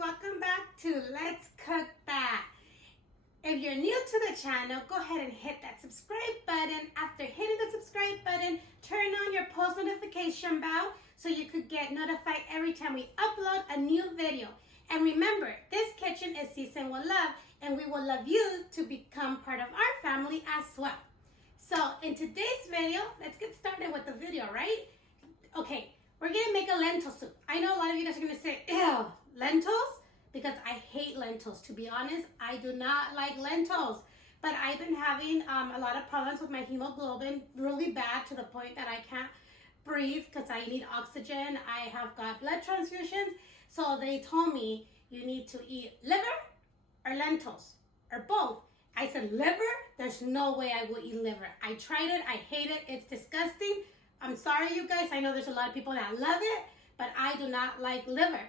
welcome back to Let's Cook That. If you're new to the channel, go ahead and hit that subscribe button. After hitting the subscribe button, turn on your post notification bell so you could get notified every time we upload a new video. And remember, this kitchen is seasoned with love, and we will love you to become part of our family as well. So in today's video, let's get started with the video, right? Okay, we're gonna make a lentil soup. I know a lot of you guys are gonna say, ew, lentils? Because I hate lentils, to be honest. I do not like lentils. But I've been having a lot of problems with my hemoglobin, really bad, to the point that I can't breathe because I need oxygen. I have got blood transfusions. So they told me you need to eat liver or lentils or both. I said liver? There's no way I will eat liver. I tried it. I hate it. It's disgusting. I'm sorry, you guys. I know there's a lot of people that love it, but I do not like liver.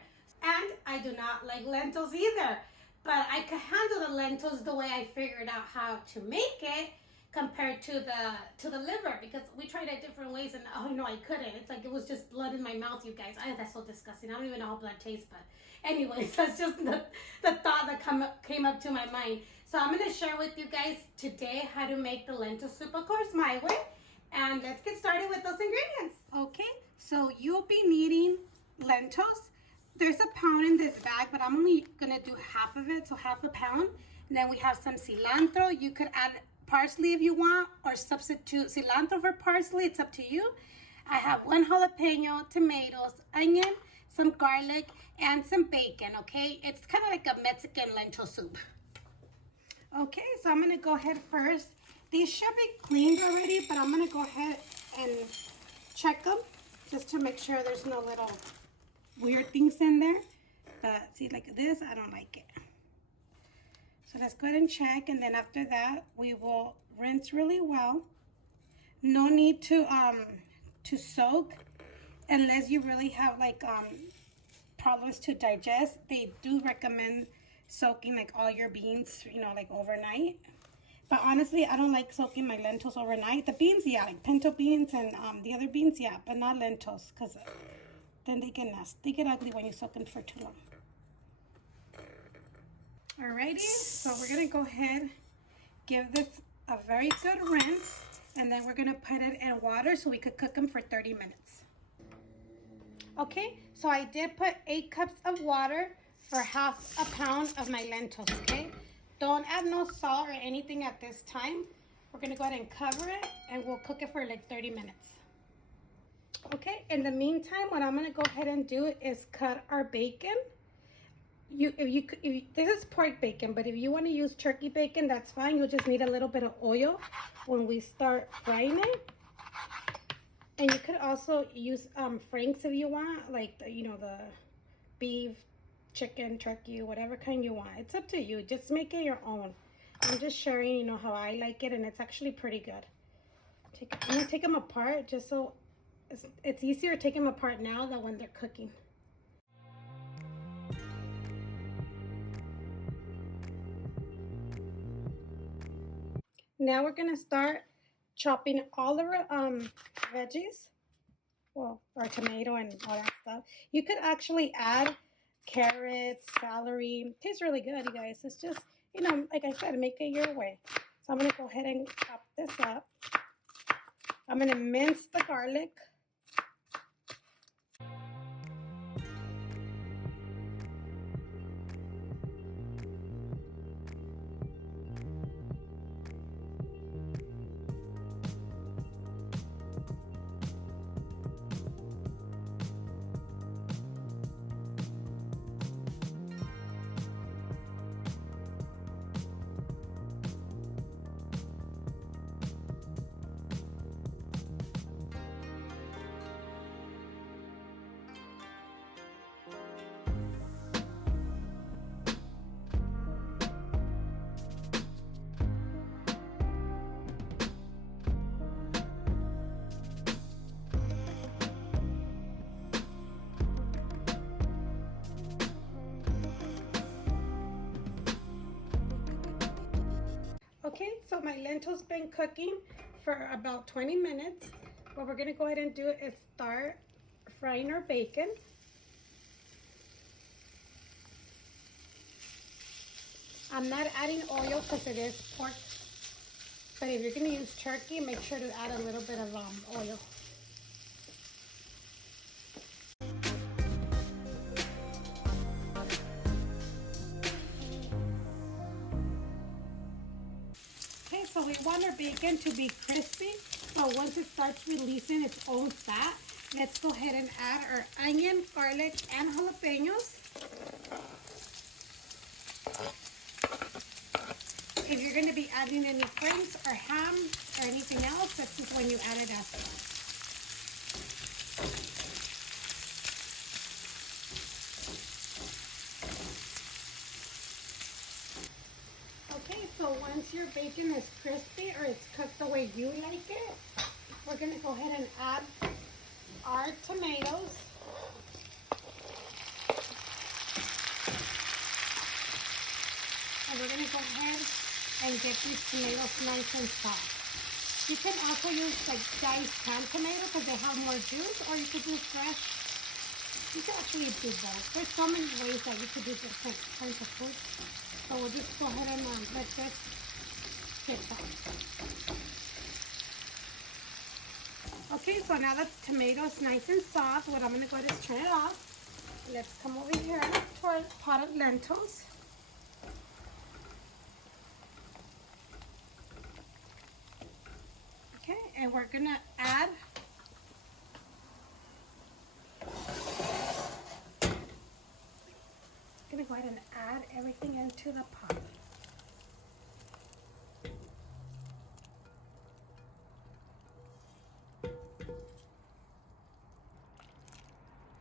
And I do not like lentils either. But I could handle the lentils the way I figured out how to make it compared to the liver, because we tried it different ways and oh no, I couldn't. It's like it was just blood in my mouth, you guys. That's so disgusting. I don't even know how blood tastes, but anyways, that's just the thought that came up to my mind. So I'm going to share with you guys today how to make the lentil soup, of course, my way. And let's get started with those ingredients. Okay, so you'll be needing lentils. There's a pound in this bag, but I'm only gonna do half of it, so half a pound. And then we have some cilantro. You could add parsley if you want, or substitute cilantro for parsley. It's up to you. I have 1 jalapeno, tomatoes, onion, some garlic, and some bacon, okay? It's kind of like a Mexican lentil soup. Okay, so I'm gonna go ahead first. These should be cleaned already, but I'm gonna go ahead and check them just to make sure there's no little weird things in there. But see, like this, I don't like it. So let's go ahead and check, and then after that we will rinse really well. No need to soak unless you really have like problems to digest. They do recommend soaking like all your beans, you know, like overnight. But honestly, I don't like soaking my lentils overnight. The beans, yeah, like pinto beans and the other beans, yeah, but not lentils, because then they get nasty. They get ugly when you soak them for too long. Alrighty, so we're gonna go ahead, give this a very good rinse, and then we're gonna put it in water so we could cook them for 30 minutes. Okay, so I did put 8 cups of water for half a pound of my lentils, okay? Don't add no salt or anything at this time. We're gonna go ahead and cover it, and we'll cook it for like 30 minutes. Okay, in the meantime, what I'm gonna go ahead and do is cut our bacon. This is pork bacon, but if you want to use turkey bacon, that's fine. You'll just need a little bit of oil when we start frying it. And you could also use franks if you want, like the beef, chicken, turkey, whatever kind you want. It's up to you. Just make it your own. I'm just sharing, how I like it, and it's actually pretty good. I'm gonna take them apart just so it's easier to take them apart now than when they're cooking. Now we're gonna start chopping all the veggies, well, or tomato and all that stuff. You could actually add carrots, celery. It tastes really good, you guys. It's just, like I said, make it your way. So I'm gonna go ahead and chop this up. I'm gonna mince the garlic. Okay, so my lentils been cooking for about 20 minutes. What we're gonna go ahead and do is start frying our bacon. I'm not adding oil because it is pork. But if you're going to use turkey, make sure to add a little bit of oil. Okay, so we want our bacon to be crispy. So once it starts releasing its own fat, let's go ahead and add our onion, garlic, and jalapeños. If you're going to be adding any franks or ham or anything else, that's just when you add it as well. Okay, so once your bacon is crispy or it's cooked the way you like it, we're going to go ahead and add our tomatoes. And we're going to go ahead and get these tomatoes nice and soft. You can also use like diced canned tomato because they have more juice, or you could do fresh. You can actually do both. There's so many ways that you could do different kinds of food. So we'll just go ahead and let this get soft. Okay, so now that the tomato is nice and soft, what I'm going to go ahead is turn it off. Let's come over here to our pot of lentils. Okay, and we're going to add go ahead and add everything into the pot.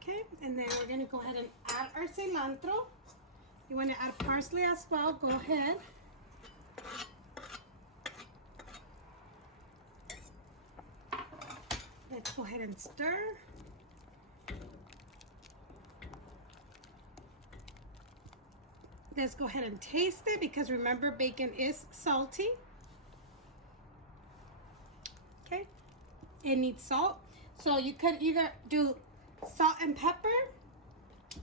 Okay, and then we're going to go ahead and add our cilantro. You want to add parsley as well, go ahead. Let's go ahead and stir. Let's go ahead and taste it because remember, bacon is salty. Okay, it needs salt. So you could either do salt and pepper,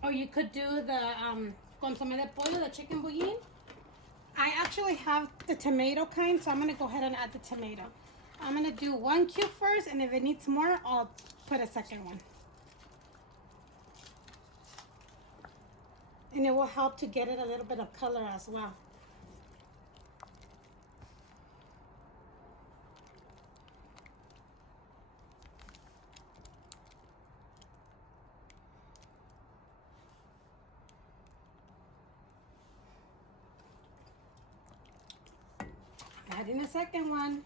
or you could do the consommé de pollo, the chicken bouillon. I actually have the tomato kind, so I'm going to go ahead and add the tomato. I'm going to do 1 cube first, and if it needs more, I'll put a second one. And it will help to get it a little bit of color as well. Adding a second one.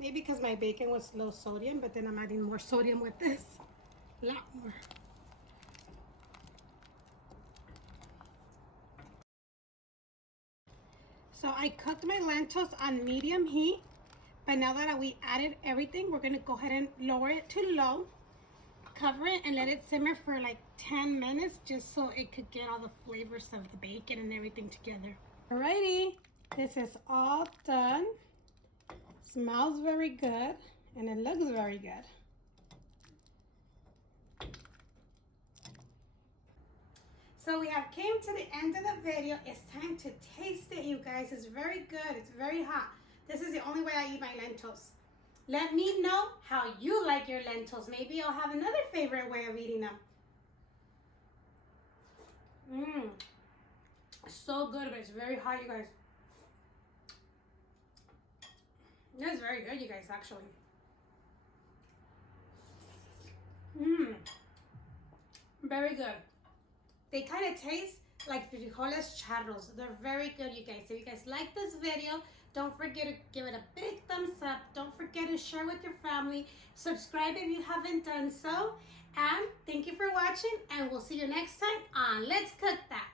Maybe because my bacon was low sodium, but then I'm adding more sodium with this. A lot more. So I cooked my lentils on medium heat, but now that we added everything, we're gonna go ahead and lower it to low, cover it, and let it simmer for like 10 minutes just so it could get all the flavors of the bacon and everything together. Alrighty, this is all done. Smells very good and it looks very good. So we have came to the end of the video. It's time to taste it, you guys. It's very good. It's very hot. This is the only way I eat my lentils. Let me know how you like your lentils. Maybe I'll have another favorite way of eating them. So good, but it's very hot, you guys. That's very good, you guys, actually. Very good. They kind of taste like frijoles charros. They're very good, you guys. If you guys like this video, don't forget to give it a big thumbs up. Don't forget to share with your family. Subscribe if you haven't done so. And thank you for watching, and we'll see you next time on Let's Cook That.